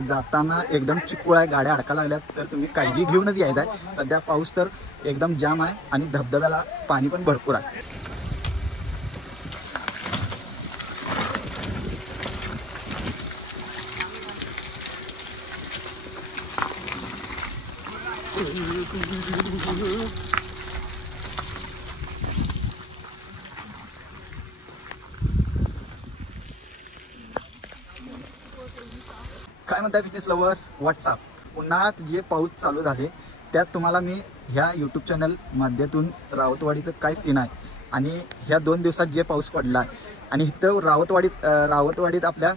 जाताना एकदम चिखल आहे, गाड्या अडकायला लागल्यात, तर तुम्ही काळजी घेऊनच यायचं आहे। सध्या पाऊस तर एकदम जाम आहे आणि धबधब्याला पाणी पण भरपूर आहे। काय म्हणताय फिटनेस लवर व्हॉट्सअप, उन्हाळ्यात जे पाऊस चालू झाले त्यात तुम्हाला मी ह्या यूट्यूब चॅनल माध्यमातून रावतवाडीचं काय सीन आहे आणि ह्या 2 दिवसात जे पाऊस पडला आणि इथं रावतवाडीत आपल्या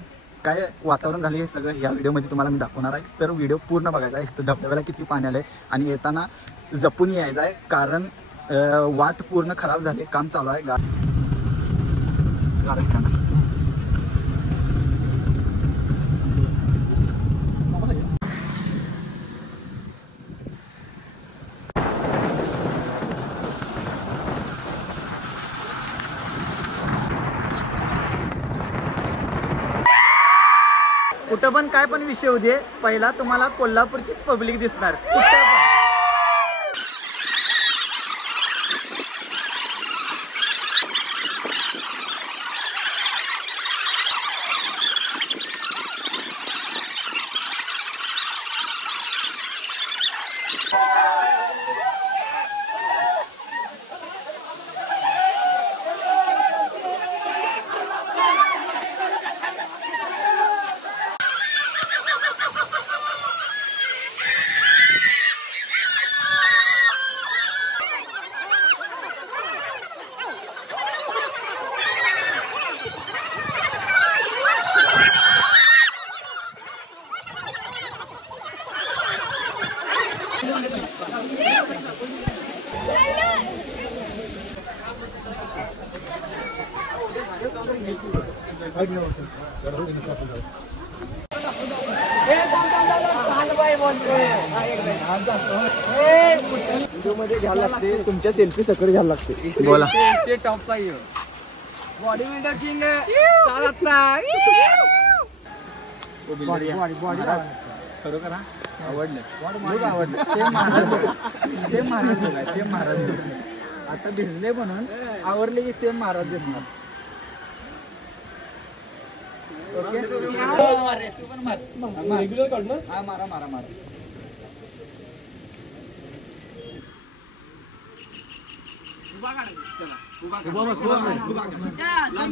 काय वातावरण झाले हे सगळं ह्या व्हिडिओमध्ये तुम्हाला मी दाखवणार आहे। तर व्हिडिओ पूर्ण बघायचा आहे। इथं धबधब्याला किती पाणी आलंय आणि येताना जपून यायचं आहे, कारण वाट पूर्ण खराब झाली, काम चालू आहे। कुठं पण काय पण विषय होऊ दे, पहिला तुम्हाला कोल्हापूरचीच पब्लिक दिसणार कुठं पण। व्हिडिओ मध्ये घ्यायला लागते, तुमच्या सेल्फी सकट घ्यायला लागते। बोला टॉपचा बॉडी बिल्डर किंग चालत नाही। खरोखर आवडलं, सेम महाराज आता भिजले म्हणून आवरले की सेम महाराज दिसणार। ओके तू पण मार रेग्युलर काढ ना। हा मारा मारा मारा। उभा काढ, चला उभा काढ।